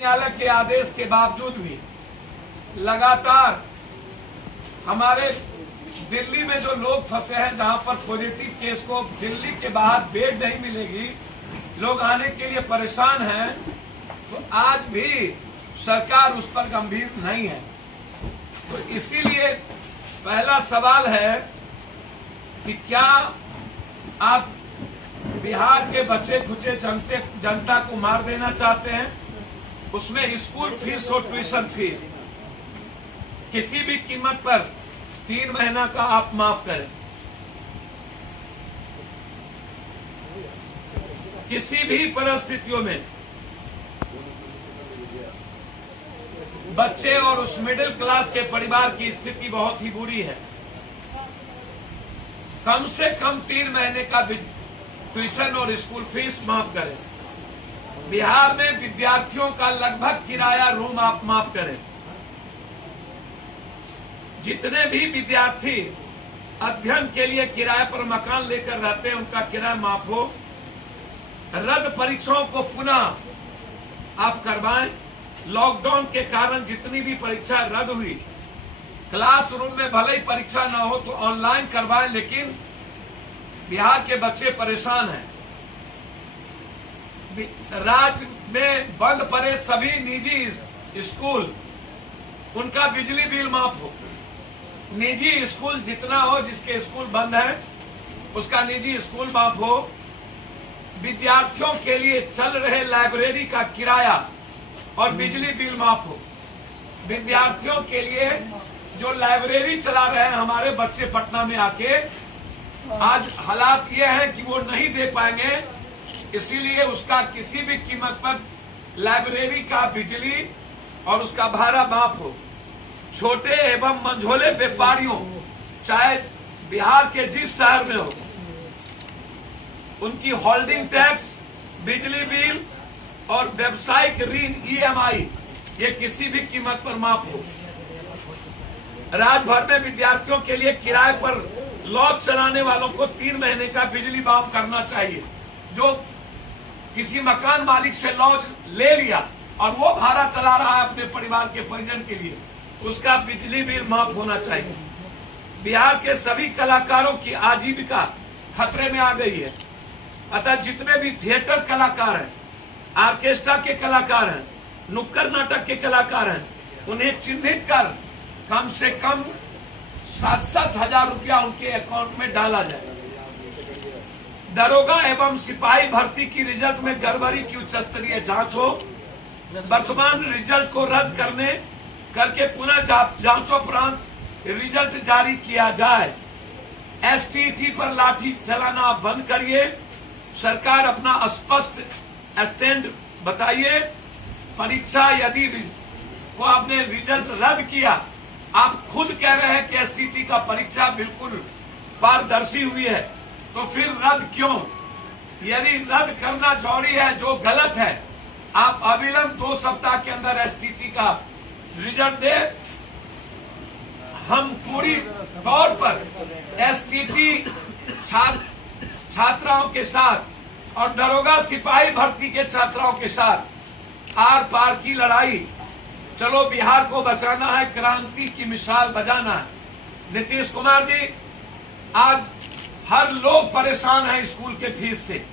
न्यायालय के आदेश के बावजूद भी लगातार हमारे दिल्ली में जो लोग फंसे हैं, जहां पर पॉजिटिव केस को दिल्ली के बाहर बेड नहीं मिलेगी, लोग आने के लिए परेशान हैं, तो आज भी सरकार उस पर गंभीर नहीं है। तो इसीलिए पहला सवाल है कि क्या आप बिहार के बचे खुचे जनता को मार देना चाहते हैं? उसमें स्कूल फीस और ट्यूशन फीस किसी भी कीमत पर 3 महीना का आप माफ करें। किसी भी परिस्थितियों में बच्चे और उस मिडिल क्लास के परिवार की स्थिति बहुत ही बुरी है। कम से कम 3 महीने का ट्यूशन और स्कूल फीस माफ करें। बिहार में विद्यार्थियों का लगभग किराया रूम आप माफ करें। जितने भी विद्यार्थी अध्ययन के लिए किराए पर मकान लेकर रहते हैं, उनका किराया माफ हो। रद्द परीक्षाओं को पुनः आप करवाएं। लॉकडाउन के कारण जितनी भी परीक्षा रद्द हुई, क्लासरूम में भले ही परीक्षा न हो तो ऑनलाइन करवाएं, लेकिन बिहार के बच्चे परेशान हैं। राज्य में बंद पड़े सभी निजी स्कूल, उनका बिजली बिल माफ हो। निजी स्कूल जितना हो, जिसके स्कूल बंद है, उसका निजी स्कूल माफ हो। विद्यार्थियों के लिए चल रहे लाइब्रेरी का किराया और बिजली बिल माफ हो। विद्यार्थियों के लिए जो लाइब्रेरी चला रहे हैं हमारे बच्चे पटना में आके, आज हालात ये हैं कि वो नहीं दे पाएंगे, इसीलिए उसका किसी भी कीमत पर लाइब्रेरी का बिजली और उसका भाड़ा माफ हो। छोटे एवं मंझोले व्यापारियों, चाहे बिहार के जिस शहर में हो, उनकी होल्डिंग टैक्स, बिजली बिल और व्यावसायिक ऋण EMI ये किसी भी कीमत पर माफ हो। राज्य भर में विद्यार्थियों के लिए किराए पर लॉज चलाने वालों को 3 महीने का बिजली माफ करना चाहिए। जो किसी मकान मालिक से लॉज ले लिया और वो भाड़ा चला रहा है अपने परिवार के परिजन के लिए, उसका बिजली बिल माफ होना चाहिए। बिहार के सभी कलाकारों की आजीविका खतरे में आ गई है, अतः जितने भी थिएटर कलाकार हैं, ऑर्केस्ट्रा के कलाकार हैं, नुक्कड़ नाटक के कलाकार हैं, उन्हें चिन्हित कर कम से कम 7-7 हजार रुपया उनके अकाउंट में डाला जाए। दरोगा एवं सिपाही भर्ती की रिजल्ट में गड़बड़ी की उच्च स्तरीय जांच हो। वर्तमान रिजल्ट को रद्द करके पुनः जांचोपरांत रिजल्ट जारी किया जाए। STT पर लाठी चलाना बंद करिए। सरकार अपना स्पष्ट स्टैंड बताइए। परीक्षा यदि को आपने रिजल्ट रद्द किया, आप खुद कह रहे हैं कि STT का परीक्षा बिल्कुल पारदर्शी हुई है, तो फिर रद्द क्यों? यदि रद्द करना जरूरी है, जो गलत है, आप अविलंब 2 सप्ताह के अंदर STT का रिजल्ट दे। हम पूरी तौर पर STT छात्राओं के साथ और दरोगा सिपाही भर्ती के छात्राओं के साथ आर पार की लड़ाई। चलो, बिहार को बचाना है, क्रांति की मिसाल बजाना है। नीतीश कुमार जी, आज हर लोग परेशान है स्कूल के फीस से,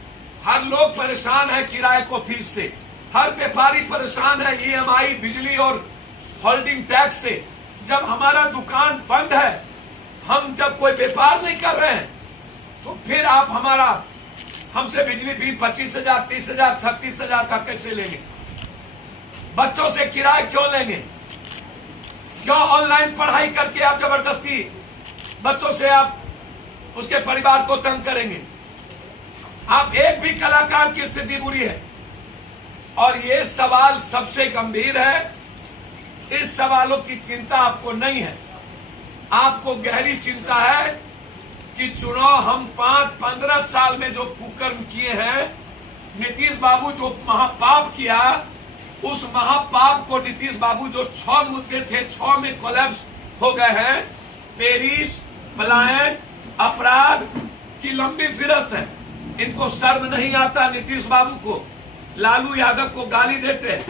हर लोग परेशान है किराए को फीस से, हर व्यापारी परेशान है EMI, बिजली और होल्डिंग टैक्स से। जब हमारा दुकान बंद है, हम जब कोई व्यापार नहीं कर रहे हैं, तो फिर आप हमसे बिजली बिल 25,000, 30,000, 36,000 का कैसे लेंगे? बच्चों से किराए क्यों लेंगे? क्यों ऑनलाइन पढ़ाई करके आप जबरदस्ती बच्चों से आप उसके परिवार को तंग करेंगे? आप एक भी कलाकार की स्थिति बुरी है। और ये सवाल सबसे गंभीर है। इस सवालों की चिंता आपको नहीं है। आपको गहरी चिंता है कि चुनाव हम 5-15 साल में जो कुकर्म किए हैं, नीतीश बाबू जो महापाप किया, उस महापाप को नीतीश बाबू जो 6 मुद्दे थे, 6 में कोलैप्स हो गए हैं। पेरिस, पलायन, अपराध की लंबी फिरस्त है। इनको शर्म नहीं आता नीतीश बाबू को, लालू यादव को गाली देते हैं।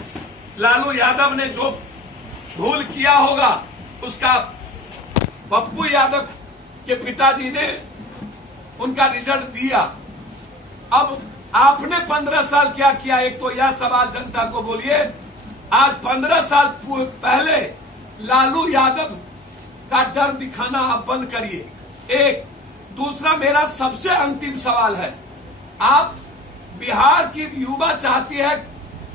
लालू यादव ने जो भूल किया होगा उसका पप्पू यादव के पिताजी ने उनका रिजल्ट दिया। अब आपने 15 साल क्या किया, एक तो यह सवाल जनता को बोलिए। आज 15 साल पहले लालू यादव का डर दिखाना आप बंद करिए। एक दूसरा मेरा सबसे अंतिम सवाल है, आप बिहार की युवा चाहती है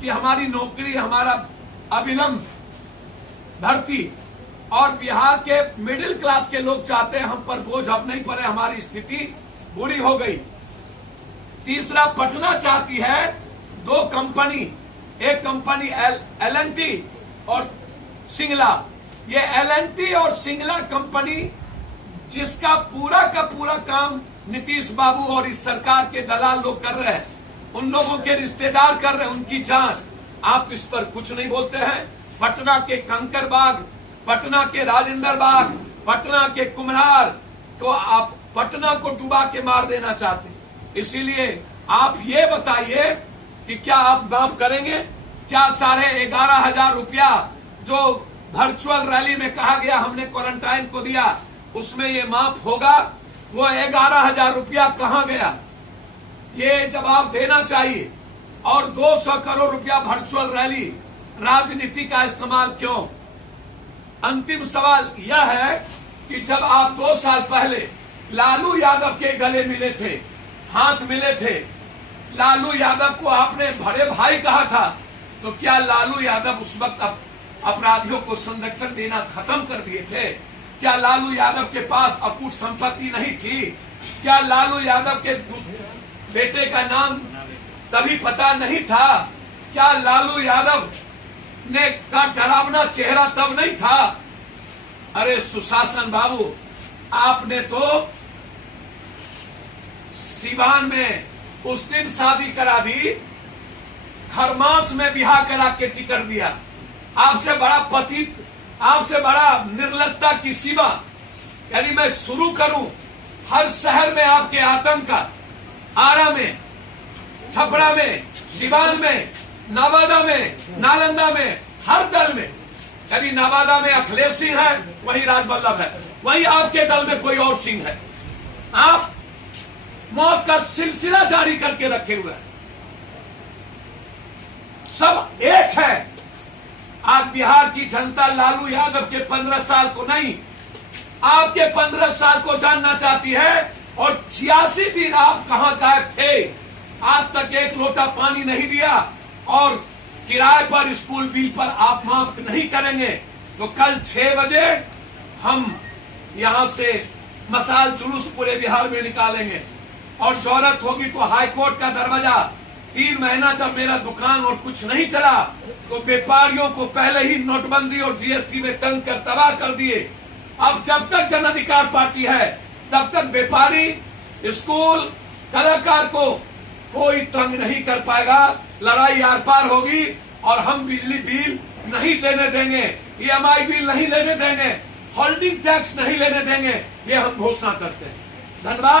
कि हमारी नौकरी, हमारा अविलंब भर्ती, और बिहार के मिडिल क्लास के लोग चाहते हैं हम पर बोझ अब नहीं पड़े, हमारी स्थिति बुरी हो गई। तीसरा, पटना चाहती है दो कंपनी, एक कंपनी L&T और सिंगला। ये L&T और सिंगला कंपनी जिसका पूरा का पूरा काम नीतीश बाबू और इस सरकार के दलाल लोग कर रहे हैं, उन लोगों के रिश्तेदार कर रहे हैं, उनकी जांच। आप इस पर कुछ नहीं बोलते हैं। पटना के कंकरबाग, पटना के राजेंद्र बाग, पटना के कुम्हार को आप पटना को डुबा के मार देना चाहते हैं। इसीलिए आप ये बताइए कि क्या आप माफ करेंगे? क्या 11,500 रुपया जो वर्चुअल रैली में कहा गया हमने क्वारंटाइन को दिया, उसमें ये माफ होगा? वो 11,000 रुपया कहां गया, ये जवाब देना चाहिए। और 200 करोड़ रुपया वर्चुअल रैली, राजनीति का इस्तेमाल क्यों? अंतिम सवाल यह है कि जब आप 2 साल पहले लालू यादव के गले मिले थे, हाथ मिले थे, लालू यादव को आपने बड़े भाई कहा था, तो क्या लालू यादव उस वक्त अपराधियों को संरक्षण देना खत्म कर दिए थे? क्या लालू यादव के पास अकूट संपत्ति नहीं थी? क्या लालू यादव के बेटे का नाम तभी पता नहीं था? क्या लालू यादव ने का डरावना चेहरा तब नहीं था? अरे सुशासन बाबू, आपने तो सिवान में उस दिन शादी करा दी, खरमास में बिहार करा के टिकट दिया। आपसे बड़ा पतित, आपसे बड़ा निर्लजता की सीमा यदि मैं शुरू करूं, हर शहर में आपके आतंक का, आरा में, छपरा में, सिवान में, नवादा में, नालंदा में, हर दल में, यदि नवादा में अखिलेश सिंह है, वहीं राजवल्लभ है, वहीं आपके दल में कोई और सिंह है। आप मौत का सिलसिला जारी करके रखे हुए हैं। सब एक है। आज बिहार की जनता लालू यादव के 15 साल को नहीं, आपके 15 साल को जानना चाहती है। और 86 दिन आप कहां गायब थे? आज तक एक लोटा पानी नहीं दिया, और किराए पर, स्कूल बिल पर आप माफ नहीं करेंगे तो कल 6 बजे हम यहां से मशाल जुलूस पूरे बिहार में निकालेंगे। और जरूरत होगी तो हाईकोर्ट का दरवाजा, 3 महीना जब मेरा दुकान और कुछ नहीं चला तो व्यापारियों को पहले ही नोटबंदी और जीएसटी में तंग कर तबाह कर दिए। अब जब तक जन अधिकार पार्टी है तब तक व्यापारी, स्कूल, कलाकार को कोई तंग नहीं कर पाएगा। लड़ाई आर पार होगी और हम बिजली बिल नहीं लेने देंगे, EMI बिल नहीं लेने देंगे, होल्डिंग टैक्स नहीं लेने देंगे, ये हम घोषणा करते हैं। धन्यवाद।